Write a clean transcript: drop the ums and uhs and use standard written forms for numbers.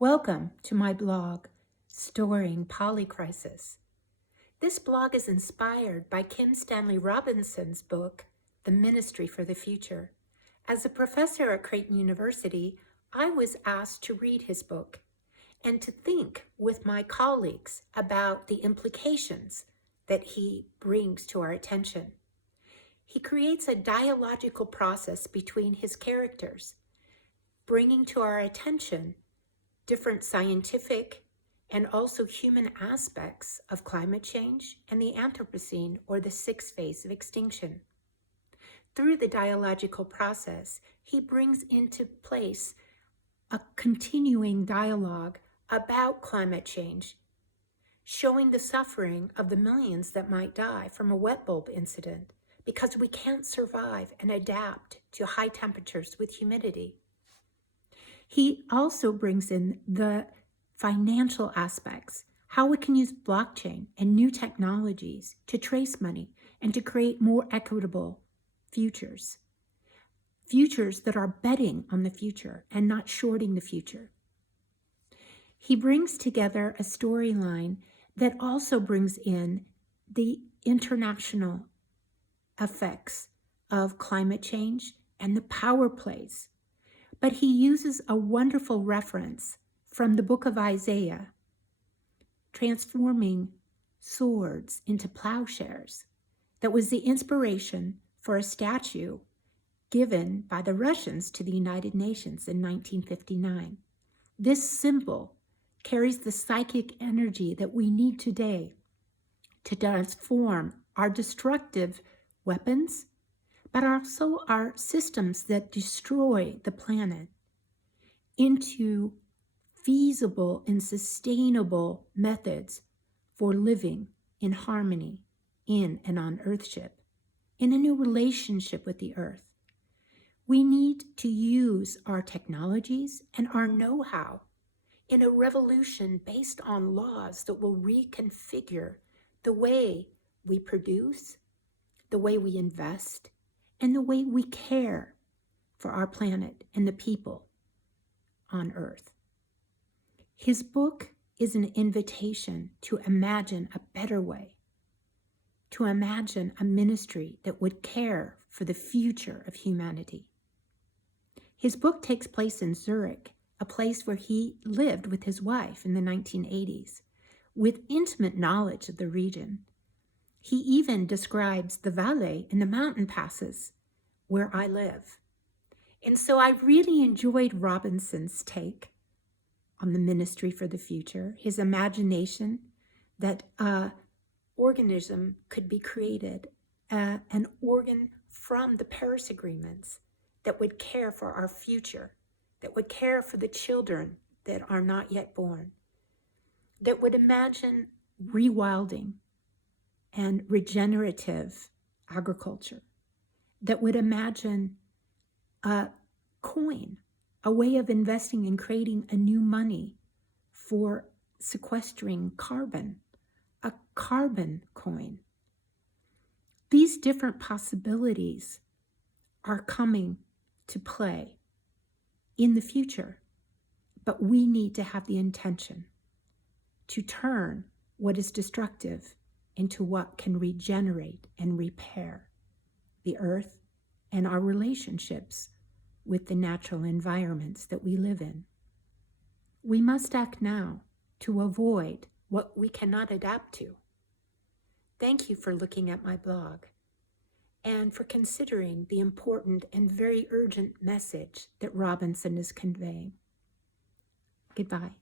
Welcome to my blog, Storing Polycrisis. This blog is inspired by Stanley Robinson's book, The Ministry for the Future. As a professor at Creighton University, I was asked to read his book and to think with my colleagues about the implications that he brings to our attention. He creates a dialogical process between his characters, bringing to our attention different scientific and also human aspects of climate change and the Anthropocene, or the sixth phase of extinction. Through the dialogical process, he brings into place a continuing dialogue about climate change, showing the suffering of the millions that might die from a wet bulb incident because we can't survive and adapt to high temperatures with humidity. He also brings in the financial aspects, how we can use blockchain and new technologies to trace money and to create more equitable futures. Futures that are betting on the future and not shorting the future. He brings together a storyline that also brings in the international effects of climate change and the power plays. But he uses a wonderful reference from the book of Isaiah, transforming swords into plowshares. That was the inspiration for a statue given by the Russians to the United Nations in 1959. This symbol carries the psychic energy that we need today to transform our destructive weapons, but also our systems that destroy the planet into feasible and sustainable methods for living in harmony in and on Earthship, in a new relationship with the Earth. We need to use our technologies and our know-how in a revolution based on laws that will reconfigure the way we produce, the way we invest, and the way we care for our planet and the people on Earth. His book is an invitation to imagine a better way, to imagine a ministry that would care for the future of humanity. His book takes place in Zurich, a place where he lived with his wife in the 1980s, with intimate knowledge of the region. He even describes the Valais and the mountain passes where I live. And so I really enjoyed Robinson's take on the ministry for the future, his imagination that an organism could be created, an organ from the Paris agreements that would care for our future, that would care for the children that are not yet born, that would imagine rewilding and regenerative agriculture, that would imagine a coin, a way of investing and creating a new money for sequestering carbon, a carbon coin. These different possibilities are coming to play in the future, but we need to have the intention to turn what is destructive into what can regenerate and repair the Earth and our relationships with the natural environments that we live in. We must act now to avoid what we cannot adapt to. Thank you for looking at my blog and for considering the important and very urgent message that Robinson is conveying. Goodbye.